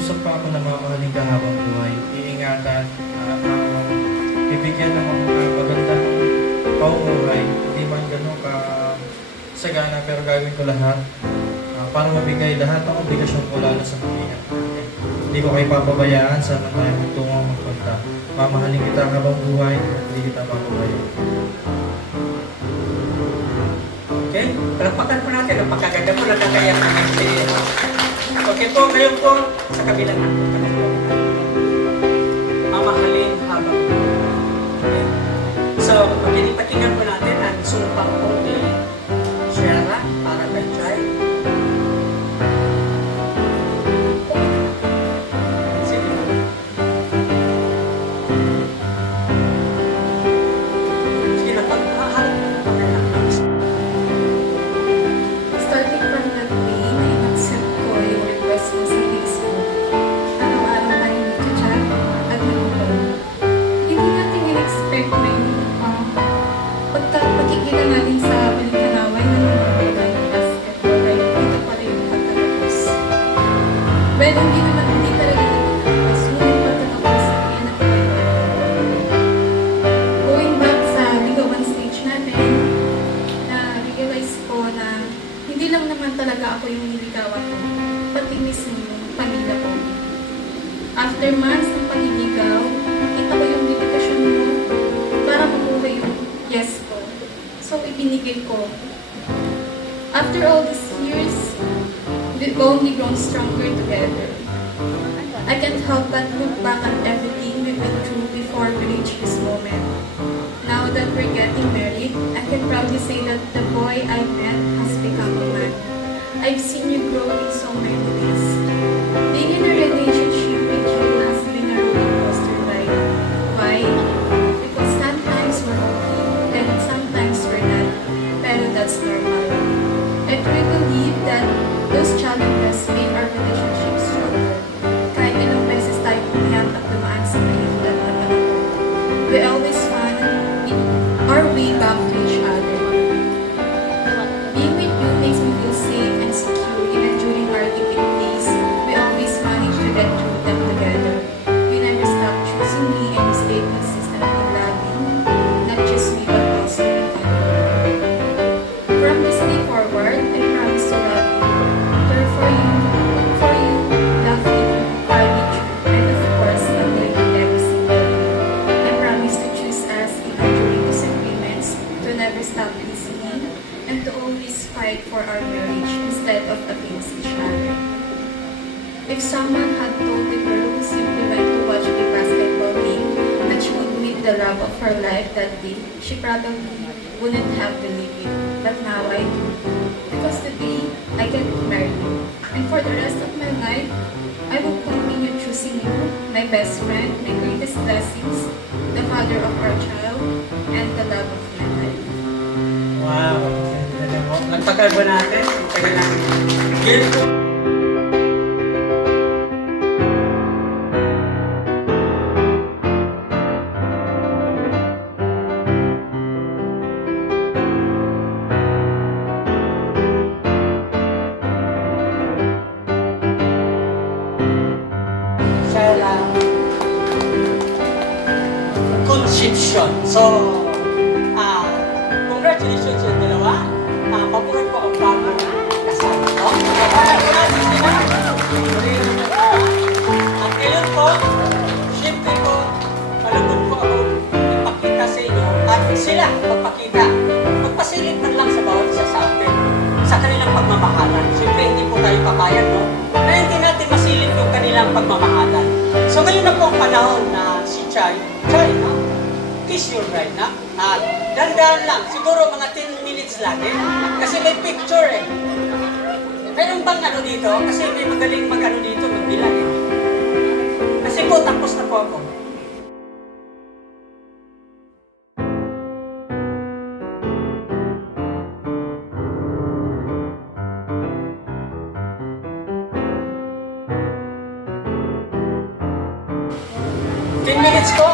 nag-uusap pa ako na mamahalin ka habang buhay. Iingatan, bibigyan ng mga magandang pauuhay. Hindi man gano'n ka sagana, pero gagawin ko lahat para mabigay lahat ng obligasyon ko lalo sa pamilya natin. Hindi ko kayo papabayaan saan na tayo magtungo magpunta. Mamahalin kita habang buhay at hindi kita papabayaan. Okay? Palakpakan po natin. Napakaganda po. Nakakayak naman si... Okay po, ngayon po, sa kabilang natin. Mamahalin habang buhay. Okay? So, pakinggan po natin ang sumpang po ni Shara para kay Chay. Sige po. Sige na, paghahalap po natin. Starting from that day na in-accept ko yung request mo sa Facebook, araw-araw tayo nag-chat at nag-call. Hindi natin in-expect na yung pagkikita natin sa Balikanaway na nanonood tayo ng basketball ay dito pa rin yung pagtatapos. Well, hindi talaga nagtatapos. Ngunit pagtatapos, yan na pala. Going back sa ligawan stage natin, na-realize ko na hindi lang naman talaga ako yung niligawan ko, pati mismo yung pamilya ko. After months ng panliligaw, nakita ko yung dedikasyon mo para makuha yung yes ko. So, ibinigay ko. After all these years, we've only grown stronger together. I can't help but look back at everything we've been through before we reach this moment. Now that we're getting married, I can proudly say that the boy I met has become a man. I've seen you grow in so many ways. Being in a relationship with you has been a roller coaster ride. Why? Because sometimes we're okay and sometimes we're not. Pero that's normal. I truly believe that those challenges made our relationship stronger. Kahit ilang beses tayo pumayat at dumaan sa mahirap na panahon, we always find our way back to each other. Being with you makes me feel safe and secure even during our difficult days. We always manage to get through them together. You never stop choosing me and you stay consistent in loving, not just me but also with you. From this day forward, I promise to love you, care for you, love you, fight with you, and of course, love you every single day. I promise to choose us even during disagreements, to never stop listening, and to always fight for our marriage instead of against each other. If someone had told the girl who simply went to watch the basketball game that she would meet the love of her life that day, she probably wouldn't have believed it. But now I do. Because today, I get married. And for the rest of my life, I will continue choosing you, my best friend, my greatest blessings, the father of our child, and the love of my life. Wow! Nagpakal ba natin? Tagal natin. Give po. Siya lang. Conception. So, congratulations sa dalawa. Pabuhay po ang bagong kasal. At ngayon po, siyempre po, malugod po ako ipakita sa inyo at sila magpakita. Magpasilip man lang sa bawat isa sa atin sa kanilang pagmamahalan. Siyempre, hindi po tayo papayag, no? Na hindi natin masilip yung kanilang pagmamahalan. So ngayon na po ang panahon na si Chay, no? Kiss your bride na. At dandan lang, siguro mga 10 minutes lang eh. Kasi may picture eh. Mayroon bang ano dito? Kasi may magaling mag-ano dito, magbilang eh. Kasi po, tapos na po ako. Minutes po.